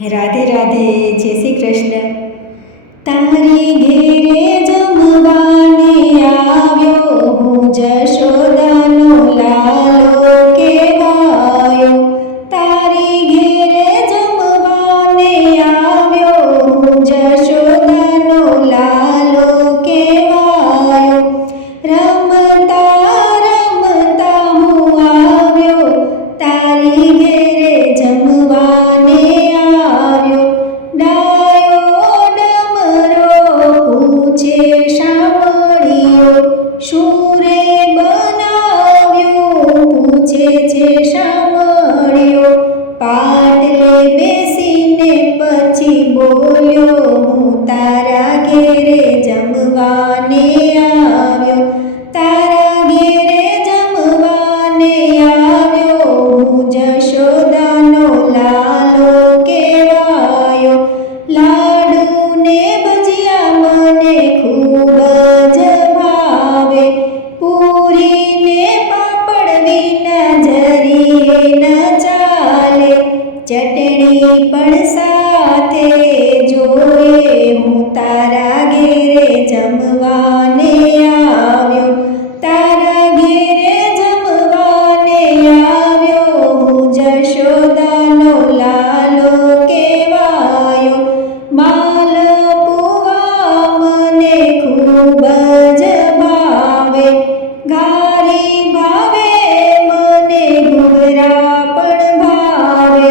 રાધે રાધે, જય શ્રી કૃષ્ણ. તારી ઘેરે જમવાને આવ્યો હું, જશોદાનો લાલો કહેવાયો. તારી ઘેરે જમવાને આવ્યો હું, જશોદાનો લાલો કહેવાયો. રમતા રમતા હું આવ્યો, તારી ઘેરે જમવાને આવ્યો. ડાયો ડમરો પૂછે શામળિયો, શું રે બનાવ્યું પૂછે છે શામળિયો. પાટલે બેસીને પછી બોલ્યો, હું તારા ઘેરે જમવાને આવ્યો. તારા ઘેરે જમવાને આવ્યો હું, જશોદાનો લાલો કહેવાયો. લાડુ ને ભજીયા મને ખૂબ જ ભાવે, પૂરી ને પાપડ વિના જરીએ ન ચાલે. ચટણી પણ સાથે જોઈએ, હું તારા ઘેરે જમવાને આવ્યો. તારા ઘેરે જમવાને આવ્યો હું, જશોદાનો લાલો કહેવાયો. માલપુઆ મને ખૂબ જ ભાવે, ઘારી ભાવે મને ઘૂઘરા પણ ભાવે.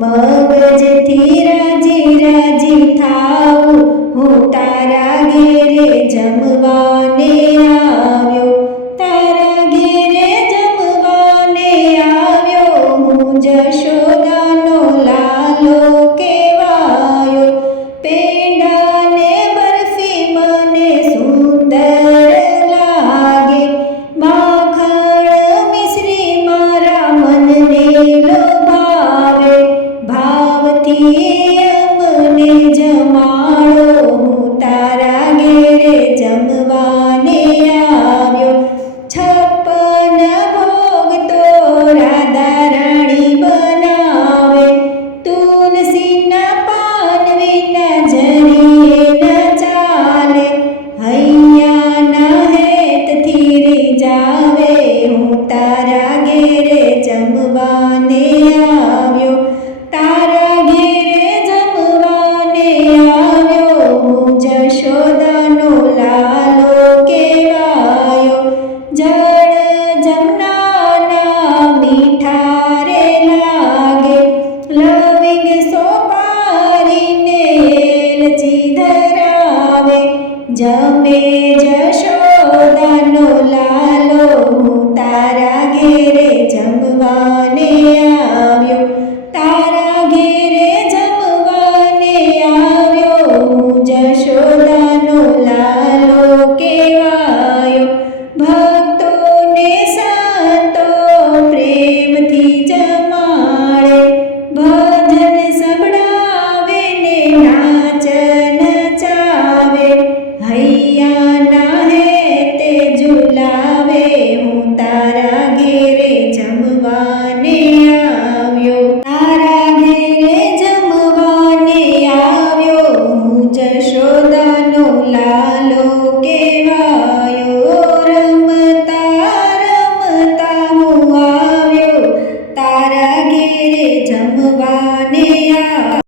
મગજથી રાજી રાજી થાઉં, હું તારા ઘેરે જમવાને આવ્યો. તારા ઘેરે જમવાને આવ્યો હું, જશોદાનો લાલો કહેવાયો. પેંડા ને બરફી મને સુંદર લાગે, માખણ મિશ્રી મારા મનને લોભાવે. ભાવથી